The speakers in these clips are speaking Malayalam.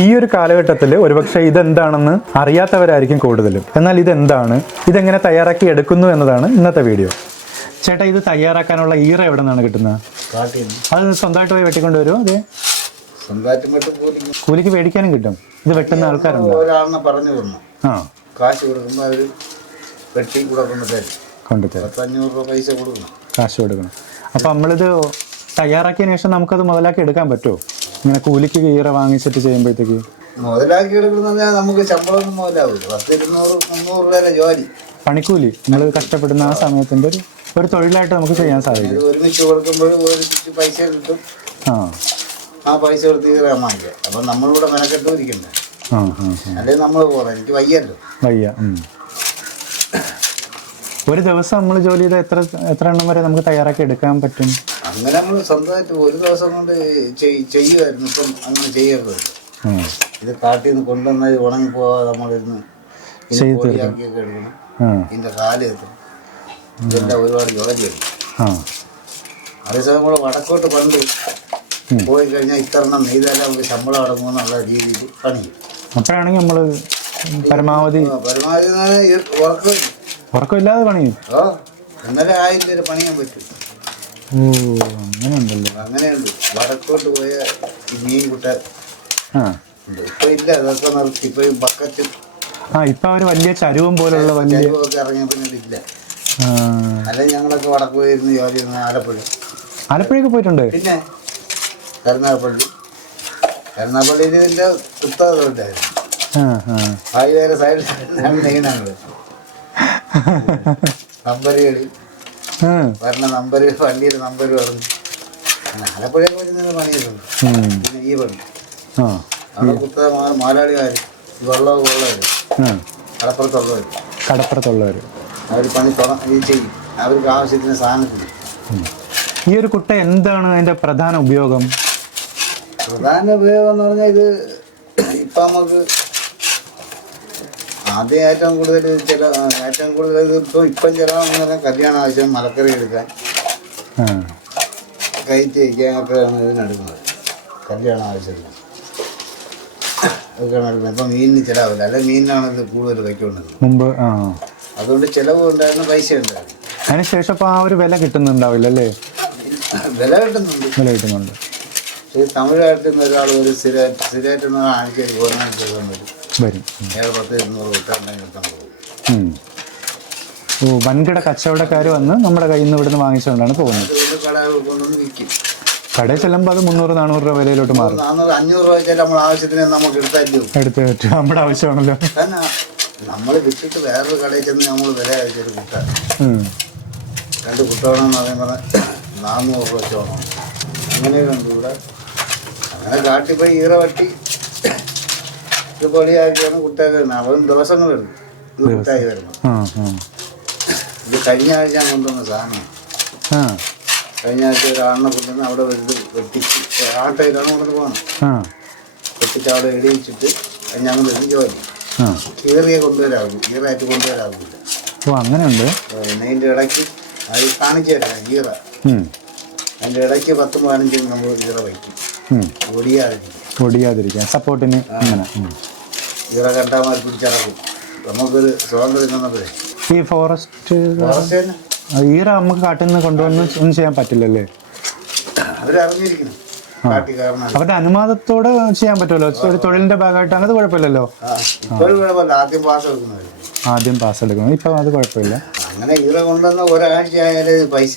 ഈ ഒരു കാലഘട്ടത്തിൽ ഒരുപക്ഷെ ഇതെന്താണെന്ന് അറിയാത്തവരായിരിക്കും കൂടുതലും. എന്നാൽ ഇതെന്താണ്, ഇതെങ്ങനെ തയ്യാറാക്കി എടുക്കുന്നു എന്നതാണ് ഇന്നത്തെ വീഡിയോ. ചേട്ടാ, ഇത് തയ്യാറാക്കാനുള്ള ഈറ എവിടെ നിന്നാണ് കിട്ടുന്നത്? അത് സ്വന്തമായിട്ട് പോയി വെട്ടിക്കൊണ്ട് വരുമോ? അതെ, കൂലിക്ക് മേടിക്കാനും കിട്ടും. ഇത് വെട്ടുന്ന ആൾക്കാരുണ്ടോ? ആ, കാശ് കൊടുക്കുമ്പോൾ അവർ വെട്ടി കൊണ്ടുതരും. 500 രൂപ പൈസ കൊടുക്കണം, കാശ് കൊടുക്കണം. അപ്പം നമ്മളിത് തയ്യാറാക്കിയതിന് ശേഷം നമുക്കത് മുതലാക്കി എടുക്കാൻ പറ്റുമോ? ഇങ്ങനെ കൂലിക്ക് ഈറ വാങ്ങിച്ചിട്ട് ചെയ്യുമ്പോഴത്തേക്ക് മുതലാക്കി എടുക്കുന്നത് നമുക്ക് ശമ്പളമൊന്നും മുതലാവില്ല. 10-200-300 രൂപ ജോലി, പണിക്കൂലി നമ്മൾ കഷ്ടപ്പെടുന്ന ആ സമയത്തിൻ്റെ ഒരു തൊഴിലായിട്ട് നമുക്ക് ചെയ്യാൻ സാധിക്കും. ഒരുമിച്ച് കൊടുക്കുമ്പോൾ ഒരു പൈസ കിട്ടും. ആ പൈസ കൊടുത്ത് ഈറ വാങ്ങിക്കുക. അപ്പം നമ്മളിവിടെ മെനക്കെട്ട് ഇരിക്കണ്ടേ? അല്ലെങ്കിൽ നമ്മൾ പോകണം. എനിക്ക് വയ്യല്ലോ. വയ്യ. ഒരു ദിവസം നമ്മൾ ജോലി ചെയ്താൽ എത്ര എണ്ണം വരെ നമുക്ക് തയ്യാറാക്കി എടുക്കാൻ പറ്റും? അങ്ങനെ നമ്മൾ സ്വന്തമായിട്ട് ഒരു ദിവസം കൊണ്ട് ചെയ്യുമായിരുന്നു. ഇപ്പം അങ്ങനെ ചെയ്യരുത്. ഇത് കാട്ടിൽ നിന്ന് കൊണ്ടുവന്നാൽ ഉണങ്ങി പോവാതെ നമ്മളിരുന്ന് പൊടിയാക്കിയൊക്കെ എടുക്കണം. ഇതിൻ്റെ കാല് എത്തണം. ഇതെല്ലാം ഒരുപാട് ജോലി എടുക്കും. അതേസമയം നമ്മൾ വടക്കോട്ട് പണ്ട് പോയി കഴിഞ്ഞാൽ ഇത്തരണം നെയ്തെല്ലാം നമുക്ക് ശമ്പളം അടങ്ങുമെന്നുള്ള രീതിയിൽ പണിയും. അപ്പോഴാണെങ്കിൽ നമ്മൾ പരമാവധി ഉറക്കമില്ലാതെ പണിയും. ഇന്നലെ 1000 രൂപ പണിയാൻ പറ്റും. അങ്ങനെ ഉണ്ടല്ലോ. അങ്ങനെയുണ്ട്. വടക്കോട്ട് പോയ മീൻ കൂട്ടാൻ ഇപ്പൊ ഇല്ല, അതൊക്കെ നിർത്തി. ഇപ്പൊ ബക്കറ്റ് ഇപ്പൊ അവര് വലിയ ചരുവം പോലുള്ള വലിയ ഇറങ്ങിയ പിന്നെ ഇല്ല. അല്ലെങ്കിൽ ഞങ്ങളൊക്കെ വടക്ക് പോയിരുന്ന് ജോലി ചെയ്യുന്ന ആലപ്പുഴയൊക്കെ പോയിട്ടുണ്ട്. പിന്നെ കരുനാഗപ്പള്ളിയിൽ ഇതിന്റെ പുസ്തകം ഉണ്ടായിരുന്നു. വേറെ സൈഡിൽ നെയ്യണങ്ങള് നമ്പർ കളി പറഞ്ഞ നമ്പർ, വണ്ടിയുടെ നമ്പർ പറഞ്ഞു. ആലപ്പുഴയെ പോയി പണിയിട്ടുണ്ട്. പിന്നെ ഈ പണി അവിടെ പുസ്തകം മാലാളിമാർ വെള്ളമാര് കടപ്പുറത്തുള്ളവർ അവർ പണി ചെയ്യും. അവർക്ക് ആവശ്യത്തിന് സാധനത്തിന്. ഈ ഒരു കുട്ട എന്താണ് അതിന്റെ പ്രധാന ഉപയോഗം? പ്രധാന ഉപയോഗം എന്ന് പറഞ്ഞാൽ ഇത് ഇപ്പം നമുക്ക് ആദ്യം ഏറ്റവും കൂടുതൽ ഇപ്പം ചിലവാണെന്ന് പറഞ്ഞാൽ കല്യാണ ആവശ്യം, മലക്കറി എടുക്കാൻ, കയറ്റി വയ്ക്കാനൊക്കെയാണ് ഇതിനെടുക്കുന്നത്. കല്യാണ ആവശ്യമില്ല അതൊക്കെയാണ് എടുക്കുന്നത്. ഇപ്പം മീനിന് ചിലവില്ല. അല്ലെങ്കിൽ മീനിനാണ് ഇത് കൂടുതൽ വയ്ക്കൊണ്ടിരുന്നത് മുമ്പ്. അതുകൊണ്ട് ചിലവ് ഉണ്ടായിരുന്നു, പൈസ ഉണ്ടായിരുന്നു. അതിനുശേഷം അപ്പോൾ ആ ഒരു വില കിട്ടുന്നുണ്ടാവില്ല അല്ലേ? വില കിട്ടുന്നുണ്ട്. ഈ തമിഴ്നാട്ടിൽ നിന്ന് ഒരാൾ ഒരു സ്ഥിരമായിട്ട് ആഴ്ചയിൽ വരും. 1000-200 കിട്ടാൻ പോകും. വൻകിട കച്ചവടക്കാർ വന്ന് നമ്മുടെ കയ്യിൽ നിന്ന് ഇവിടുന്ന് വാങ്ങിച്ചുകൊണ്ടാണ് പോകുന്നത്. കൊണ്ടൊന്ന് വിൽക്കും. കടയിൽ ചെല്ലുമ്പോൾ അത് 300-400 രൂപ വിലയിലോട്ട് മാറും. 400-500 രൂപ വെച്ചാൽ നമ്മൾ ആവശ്യത്തിന് നമുക്ക് എടുത്ത് പറ്റും. നമ്മുടെ ആവശ്യമാണല്ലോ. കാരണം നമ്മൾ വിട്ടിട്ട് വേറൊരു കടയിൽ ചെന്ന് നമ്മൾ വില അയച്ചൊരു കുട്ട 2 കുട്ടവണമെന്ന് പറയുമ്പോൾ 400 രൂപ വെച്ചോണം. അങ്ങനെയുണ്ട് ഇവിടെ. അങ്ങനെ കാട്ടിപ്പോയി ഈറ വട്ടി ഇത് പൊളിയാക്കിയാണ് കുട്ടയൊക്കെ വരുന്നത്. അവരും ദിവസങ്ങളെടുക്കും ഇത് കുട്ടായി വരുമ്പോൾ. ഇത് കഴിഞ്ഞ ആഴ്ച ഞാൻ കൊണ്ടുവന്ന സാധനം. കഴിഞ്ഞ ആഴ്ച ഒരാളിനെ കൊണ്ടുവന്ന് അവിടെ വെട്ടിച്ച് ആട്ടയിലാണ് കൊണ്ടു പോകണം. വെട്ടിച്ച് അവിടെ എടിയിച്ചിട്ട് ഞങ്ങൾ വരുന്ന ജോലി. ഈറയെ ഈറായിട്ട് കൊണ്ടുവരാറില്ല. അങ്ങനെയുണ്ട്. ഇതിൻ്റെ ഇടയ്ക്ക് അത് കാണിച്ചു തരാം. ഈറ അതിൻ്റെ ഇടയ്ക്ക് 10-15 നമ്മൾ ഈറ വയ്ക്കും. ഒടിയാതിരിക്കാൻ സപ്പോർട്ടിന്. ഈറ കണ്ടാമാർ പിടിച്ചിറക്കും. നമുക്കൊരു സ്വാതന്ത്ര്യം തന്നപ്പോഴേ ഈ ഫോറസ്റ്റ് ഈറ നമുക്ക് കാട്ടിൽ നിന്ന് കൊണ്ടുവന്ന് ഒന്നും ചെയ്യാൻ പറ്റില്ലല്ലേ? അവരറിഞ്ഞിരിക്കണം. അവരുടെ അനുവാദത്തോടെ ചെയ്യാൻ പറ്റുമല്ലോ. ഒരു തൊഴിലിന്റെ ഭാഗമായിട്ടാണ്. അത് കുഴപ്പമില്ലല്ലോ. ആദ്യം പാസ് എടുക്കണം. ഇപ്പം അത് കുഴപ്പമില്ല. അങ്ങനെ ഈറ കൊണ്ടുവന്ന ഒരാഴ്ച ആയാലേ പൈസ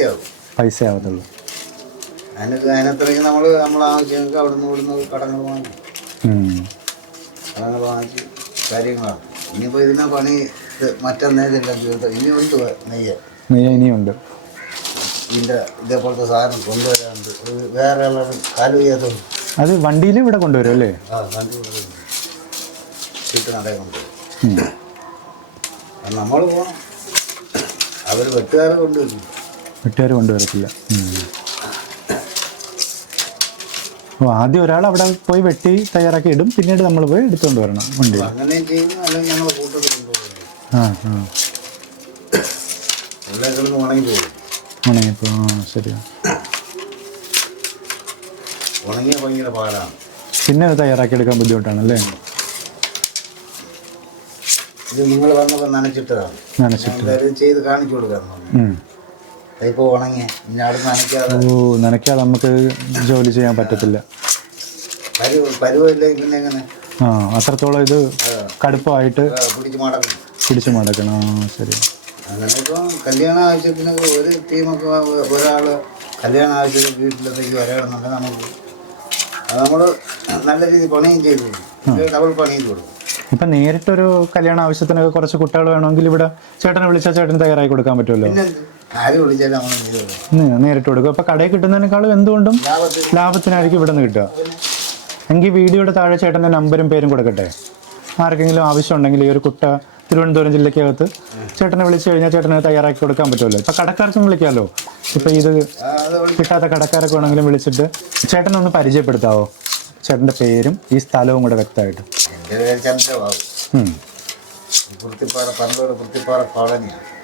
ആവത്തുള്ളൂ. അതിനത്രയ്ക്ക് നമ്മൾ ആവശ്യങ്ങൾക്ക് അവിടുന്ന് കടങ്ങൾ വാങ്ങിച്ച് കാര്യങ്ങളാണ്. ഇനിയിപ്പോൾ ഇതിനെ പണി മറ്റൊന്നേതെല്ലാം ഇനിയുണ്ട്. ഇനിയുണ്ട്. ഇതിൻ്റെ ഇതേപോലത്തെ സാധനം കൊണ്ടുവരാറുണ്ട്. വേറെ കാല് ചെയ്യാത്തത് അത് വണ്ടിയിൽ ഇവിടെ കൊണ്ടുവരും അല്ലേ? വണ്ടി കൊണ്ടുവരും. ചീട്ട് നടയെ കൊണ്ടുവരും. നമ്മൾ പോകണം. അവർ വെട്ടുകാരെ കൊണ്ടുവരത്തില്ല. ആദ്യം ഒരാൾ അവിടെ പോയി വെട്ടി തയ്യാറാക്കി ഇടും. പിന്നീട് നമ്മൾ പോയി എടുത്തുകൊണ്ട് വരണം വണ്ടി. അങ്ങനെ ചെയ്യുന്നു. അല്ലെങ്കിൽ ഞങ്ങൾ കൂട്ടത്തിൽ കൊണ്ടുപോകും. ഉണങ്ങിപ്പോ ശരിയാ. ഉണങ്ങിയ ഭയങ്കര പാടാണ്. പിന്നെ അത് തയ്യാറാക്കിയെടുക്കാൻ ബുദ്ധിമുട്ടാണല്ലേ? ഇത് നിങ്ങൾ വന്നപ്പോൾ നനച്ചിട്ടതാണ്. എന്തായാലും ചെയ്ത് കാണിച്ചു കൊടുക്കാന്ന് പറഞ്ഞു. ഇപ്പോൾ ഉണങ്ങിയ ഇനി അവിടെ നനയ്ക്കാതെ നനയ്ക്കാതെ നമുക്ക് ജോലി ചെയ്യാൻ പറ്റത്തില്ല. പരുവമില്ലെങ്കിൽ പിന്നെ എങ്ങനെ? അത്രത്തോളം ഇത് കടുപ്പമായിട്ട് പിടിച്ച് മടക്കണം. ശരി. അങ്ങനെ ഇപ്പോൾ കല്യാണ ആവശ്യത്തിനൊക്കെ ഒരു ടീമൊക്കെ ഒരാൾ കല്യാണ ആവശ്യത്തിന് വീട്ടിലത്തേക്ക് വരണമെന്നുണ്ടെങ്കിൽ നമുക്ക് അത് നമ്മൾ നല്ല രീതിയിൽ പണിയും ചെയ്ത് കൊടുക്കും, ഡബിൾ പണിയും കൊടുക്കും. ഇപ്പം നേരിട്ടൊരു കല്യാണ ആവശ്യത്തിനൊക്കെ കുറച്ച് കുട്ടികൾ വേണമെങ്കിൽ ഇവിടെ ചേട്ടനെ വിളിച്ചാൽ ചേട്ടൻ തയ്യാറാക്കി കൊടുക്കാൻ പറ്റുമല്ലോ. ആര് വിളിച്ചാലും നമ്മൾ നേരിട്ട് കൊടുക്കും. അപ്പോൾ കടയിൽ കിട്ടുന്നതിനേക്കാളും എന്തുകൊണ്ടും ലാഭത്തിനായിരിക്കും ഇവിടെ നിന്ന് കിട്ടുക. എങ്കിൽ വീഡിയോയുടെ താഴെ ചേട്ടൻ്റെ നമ്പരും പേരും കൊടുക്കട്ടെ. ആർക്കെങ്കിലും ആവശ്യമുണ്ടെങ്കിൽ ഈ ഒരു കുട്ട തിരുവനന്തപുരം ജില്ലയ്ക്കകത്ത് ചേട്ടനെ വിളിച്ചു കഴിഞ്ഞാൽ ചേട്ടനെ തയ്യാറാക്കി കൊടുക്കാൻ പറ്റുമല്ലോ. ഇപ്പം കടക്കാർക്കും വിളിക്കാമല്ലോ. ഇപ്പം ഇത് കിട്ടാത്ത കടക്കാരൊക്കെ വേണമെങ്കിലും വിളിച്ചിട്ട് ചേട്ടനൊന്ന് പരിചയപ്പെടുത്താവോ? ചേട്ടൻ്റെ പേരും ഈ സ്ഥലവും കൂടെ വ്യക്തമായിട്ട്. എൻ്റെ പേര് ചന്ദ്രബാബു.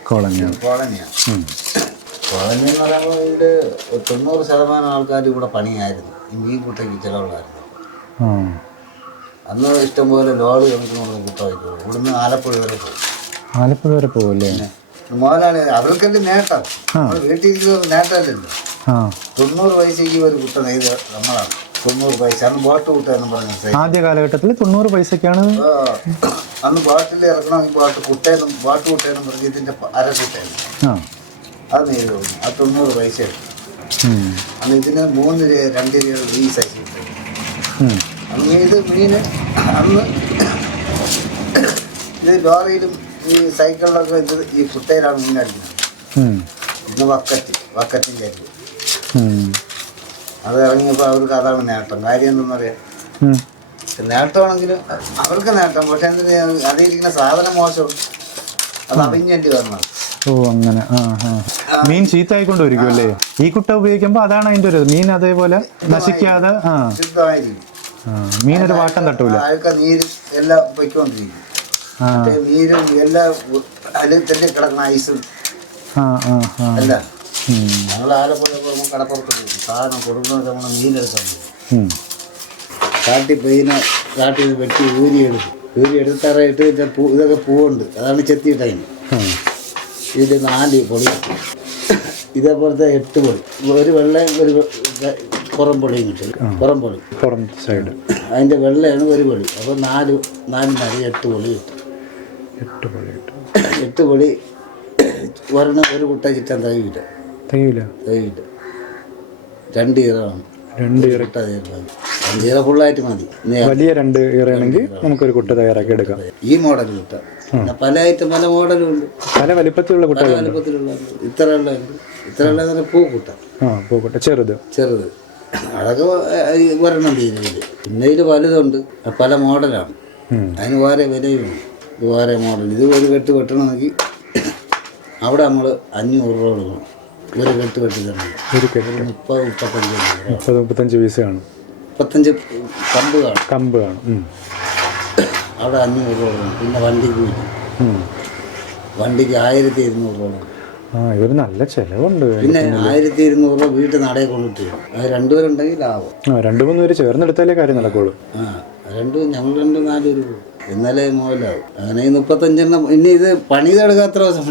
കോളനിയാണ്. കോളനി എന്ന് പറയുമ്പോൾ ഇതിൽ 90% ആൾക്കാർ ഇവിടെ പണിയായിരുന്നു. ഈ മീൻ കുട്ടയ്ക്ക് ചിലവുള്ളായിരുന്നു. അന്ന് ഇഷ്ടംപോലെ ലോഡ് കണക്കിനുള്ള കുട്ടമായിട്ട് പോകും. ഇവിടുന്ന് ആലപ്പുഴ വരെ പോകും. മോനാണ് അവർക്കെന്റെ നേട്ടം. നമ്മൾ വീട്ടിലിരിക്കുന്നത് നേട്ടമല്ലല്ലോ. 90 പൈസയ്ക്ക് ഒരു കുട്ട നെയ്ത് നമ്മളാണ്. 90 പൈസ അന്ന് ബോട്ട് കൂട്ടാന്ന് പറഞ്ഞ ആദ്യ കാലഘട്ടത്തിൽ 90 പൈസക്കാണ് അന്ന് ബോട്ടിൽ ഇറക്കണമെങ്കിൽ ബോട്ട് കൂട്ടേന്നും പറഞ്ഞ് ഇതിന്റെ അരക്കിട്ടായിരുന്നു. അത് നെയ്ത് തോന്നി. അത് 90 പൈസ. അന്ന് ഇതിന് 3 രൂപ 2 രൂപ ഈ സൈസ് കിട്ടും. അന്ന് ഇത് മീൻ അന്ന് ഇത് ലോറിയിലും ഈ സൈക്കിളിലൊക്കെ ഇത് ഈ കുട്ടയിലാണ് മീൻ അടിക്കുന്നത്. ഇന്ന് വക്കറ്റിൻ്റെ അരി അത് ഇറങ്ങിയപ്പോൾ അവർക്ക് അതാണ് നേട്ടം. കാര്യം എന്തെന്ന് പറയാം, നേട്ടമാണെങ്കിലും അവർക്ക് നേട്ടം. പക്ഷെ എന്തിന് അതിരിക്കുന്ന സാധനം മോശം, അത് അവിഞ്ഞേണ്ടി വരണം. അങ്ങനെ മീൻ ചീത്തയായിക്കൊണ്ട് വരിക്കും അല്ലേ? ഈ കുട്ട ഉപയോഗിക്കുമ്പോൾ അതാണ് അതിൻ്റെ ഒരു മീൻ അതേപോലെ നശിക്കാതെ ശുദ്ധമായിരിക്കും. മീനൊരു വാട്ടം തട്ടൂല. നീരും എല്ലാം പൊയ്ക്കൊണ്ടിരിക്കും. നീരും എല്ലാം അതിൽ തന്നെ കിടക്കുന്ന ഐസും അല്ല. ഞങ്ങൾ ആലപ്പുഴ കടപ്പുറത്ത് പോകും. സാധനം കൊടുക്കുന്നത് നമ്മൾ മീനെടുക്കാൻ പോകും. കാട്ടി വെട്ടി ഊരിയെടുത്താറായിട്ട് ഇതൊക്കെ പൂവുണ്ട്. അതാണ് ചെത്തിയിട്ടതിന്. ഇതിൻ്റെ 4 പൊളി, ഇതേപോലത്തെ 8 പൊളി, ഒരു വെള്ളയും ഒരു പുറം പൊളിയും കിട്ടും. പുറം സൈഡ് അതിൻ്റെ വെള്ളയാണ് ഒരു പൊളി. അപ്പോൾ 4 8 പൊളി കിട്ടും. 8 പൊളി ഒരെണ്ണം ഒരു കുട്ട ചിറ്റാൻ തികയില്ല. 2 ഈറമാണ്. 2 ഈറ ഫുള്ളായിട്ട് മതി. വലിയ 2 ഈറയാണെങ്കിൽ നമുക്കൊരു കുട്ട തയ്യാറാക്കി എടുക്കാം. ഈ മോഡൽ കുട്ട പല ഐറ്റം, പല മോഡലും ഉണ്ട്. പല വലിപ്പത്തിലുള്ള കുട്ട. ഇത്രയുള്ള പൂക്കുട്ട ചെറുത് അതൊക്കെ ഒരെണ്ണം തീരുന്നില്ല. പിന്നെ ഇതിൽ വലുതുണ്ട്, പല മോഡലാണ്. അതിന് വേറെ വിലയുണ്ട്. ഇത് വേറെ മോഡൽ. ഇത് ഒരു കെട്ട് വെട്ടണമെങ്കിൽ അവിടെ നമ്മൾ 500 രൂപ കൊടുക്കണം. ഒരു കെട്ട് വെട്ടി തന്നെ. ഒരു കെട്ട് 30-35 പീസ് കാണും. 35 കമ്പ് കാണും. അവിടെ 500 രൂപ കൊടുക്കണം. പിന്നെ വണ്ടിക്ക് 1200 രൂപ. ഇവര് നല്ല ചെലവുണ്ട്. പിന്നെ 1200 രൂപ വീട്ടിൽ നടയെ കൊണ്ടിട്ട്. അത് 2 പേരുണ്ടെങ്കിൽ ലാഭം. 2-3 പേര് ചേർന്നെടുത്താലേ കാര്യം നടക്കുള്ളൂ. ഞങ്ങൾ 2-4 രൂപ എന്നാലേ മോലാവും. അങ്ങനെ 35 ഇനി ഇത് പണിതെടുക്കാൻ എത്ര ദിവസം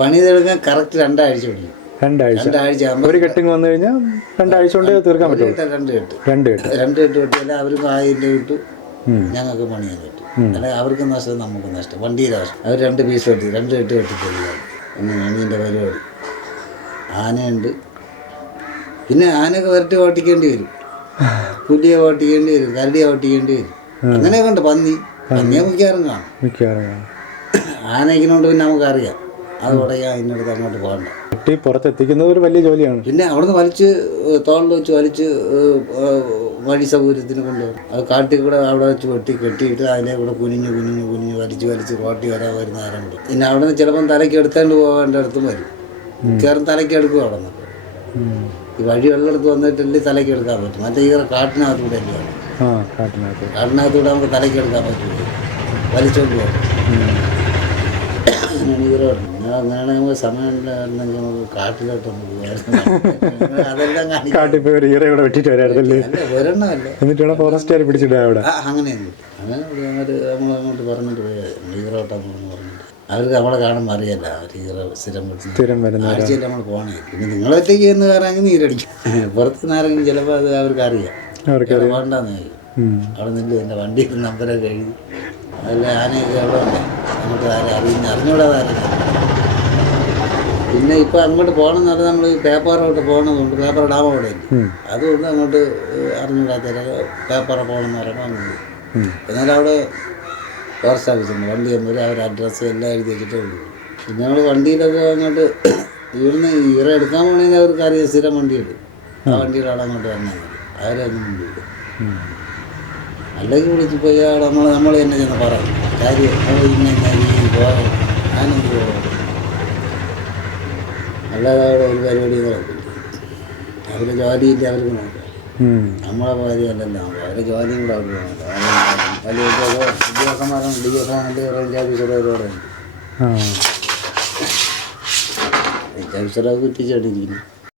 പണിതെടുക്കാൻ കറക്റ്റ് 2 ആഴ്ച പിടിക്കും. 2 ആഴ്ച ഒരു കെട്ടിങ് വന്നു കഴിഞ്ഞാൽ 2 ആഴ്ച കൊണ്ട് തീർക്കാൻ പറ്റും. 2 കെട്ട് വെട്ടിയാൽ അവർക്ക് 1000 രൂപ കിട്ടും, ഞങ്ങൾക്ക് പണിയാൻ പറ്റും. അല്ലെങ്കിൽ അവർക്ക് നഷ്ടം, നമുക്ക് നഷ്ടം. വണ്ടിയുടെ നഷ്ടം. അവർ 2 പീസ് വെട്ടി 2 കെട്ട് വെട്ടിക്കൊള്ളുകയാണ്. അങ്ങനെയാണ് ഇതിൻ്റെ പരിപാടി. ആനയുണ്ട്. പിന്നെ ആനയൊക്കെ വരട്ടി ഓട്ടിക്കേണ്ടി വരും, പുലിയെ ഓട്ടിക്കേണ്ടി വരും, കരടിയെ ഓട്ടിക്കേണ്ടി വരും. അങ്ങനെയൊക്കെ ഉണ്ട്. പന്നിയെ മിക്കവാറും കാണും. ആനയ്ക്കിനോണ്ട് പിന്നെ നമുക്കറിയാം അത് ഉടയാ ഇന്നടുത്ത് അങ്ങോട്ട് പോകണ്ട. കുട്ടി പുറത്തെത്തിക്കുന്നത് ഒരു വലിയ ജോലിയാണ്. പിന്നെ അവിടുന്ന് വലിച്ച് തോളിൽ വെച്ച് വലിച്ച് വഴി സൗകര്യത്തിന് കൊണ്ടുപോകും. അത് കാട്ടിൽ കൂടെ അവിടെ വെച്ച് കെട്ടിയിട്ട് അതിനെ കൂടെ കുനിഞ്ഞ് വലിച്ച് കോട്ടി വരാൻ വരുന്ന ആരം കൂടി. പിന്നെ അവിടെ നിന്ന് ചിലപ്പം തലയ്ക്ക് എടുത്തേണ്ട് പോകേണ്ട അടുത്തും വരും. മിക്കവാറും തലയ്ക്ക് എടുക്കും. അവിടെ നിന്ന് ഈ വഴി വെള്ളമെടുത്ത് വന്നിട്ടല്ലേ തലയ്ക്ക് എടുക്കാൻ പറ്റും. മറ്റേ ഈ കാട്ടിനകത്ത് കൂടെ അല്ലേ കാട്ടിനകത്തൂടെ നമുക്ക് തലയ്ക്ക് എടുക്കാൻ പറ്റില്ല, വലിച്ചോണ്ട് പോകും. അങ്ങനെയാണ് നമുക്ക് സമയമുണ്ടെങ്കിൽ നമുക്ക് കാട്ടിലോട്ടൊന്ന് പോയായിരുന്നു. അതെല്ലാം കാണിക്കും. കാട്ടിൽ പോയി ഒരു ഈറ ഇവിടെ വെട്ടിട്ട് വരായിരുന്നല്ലേ? അല്ല ഒരെണ്ണമല്ല, എന്നിട്ട് വേണം ഫോറസ്റ്റുകാർ പിടിച്ചിട്ടാ അവിടെ. അങ്ങനെയൊന്നും അങ്ങനെ നമ്മളങ്ങോട്ട് പറഞ്ഞിട്ട് പോയത് ഈറോട്ടാന്ന് പറഞ്ഞിട്ട് അവർക്ക് നമ്മളെ കാണുമ്പോൾ അറിയാല്ല. അവർ ഈറ സ്ഥിരം വരുന്ന ആഴ്ചയിൽ നമ്മൾ പോകണേ. പിന്നെ നിങ്ങളൊറ്റയ്ക്ക് എന്ന് പറയാമെങ്കിൽ നീരടിക്കും. പുറത്ത് ആരെങ്കിലും ചിലപ്പോൾ അത് അവർക്ക് അറിയാം. വേണ്ടാന്ന് കഴിയും. അവിടെ നിന്ന് എൻ്റെ വണ്ടിയിൽ നമ്പരൊക്കെ എഴുതി അതല്ല ആനയൊക്കെ അവിടെ ഉണ്ട്. നമുക്ക് ആരെ അറിഞ്ഞൂടാതെ ആരെയും. പിന്നെ ഇപ്പം അങ്ങോട്ട് പോകണമെന്ന് പറഞ്ഞാൽ നമ്മൾ പേപ്പറോട്ട് പോകണമെന്നുണ്ട്. പേപ്പർ ഡാം അവിടെ ഇല്ല. അതുകൊണ്ട് അങ്ങോട്ട് അറിഞ്ഞൂടാത്ത പേപ്പറ പോകണമെന്ന് പറയുമ്പോൾ അങ്ങോട്ട്. എന്നാലും അവിടെ ഫോറസ്റ്റ് ഓഫീസുണ്ട്. വണ്ടി നമ്പർ അവർ അഡ്രസ്സ് എല്ലാം എഴുതി വെച്ചിട്ടേ ഉള്ളൂ. പിന്നെ നമ്മൾ വണ്ടിയിലൊക്കെ അങ്ങോട്ട് ഇവിടുന്ന് ഈറ എടുക്കാൻ പോകണമെങ്കിൽ അവർക്ക് അറിയാം. സ്ഥിരം വണ്ടിയുണ്ട്. ആ വണ്ടിയിലാണ് അങ്ങോട്ട് വന്നാൽ മതി. അവരൊന്നും കൊണ്ടുപോകും. അല്ലെങ്കിൽ വിളിച്ച് പോയി നമ്മൾ തന്നെ ചെന്ന് പറയും കാര്യം ഇങ്ങനെ പോകാൻ ഞാനെന്ത് പോകാം. അല്ലാതെ അവിടെ ഒരു പരിപാടി നടക്കില്ല. അവരുടെ ജോലിയില്ല അവർക്ക് നോക്കാം. നമ്മളെ കാര്യമല്ലല്ലോ. അവരുടെ ജോലിയും കൂടെ അവർ നോക്കാം. വലിയ ഉദ്യോഗസ്ഥന്മാരും DFO റേഞ്ച് ഓഫീസറോടെ ഉണ്ട്. റേഞ്ച് ഓഫീസറൊക്കെ കുറ്റിച്ചടിക്കുന്നു.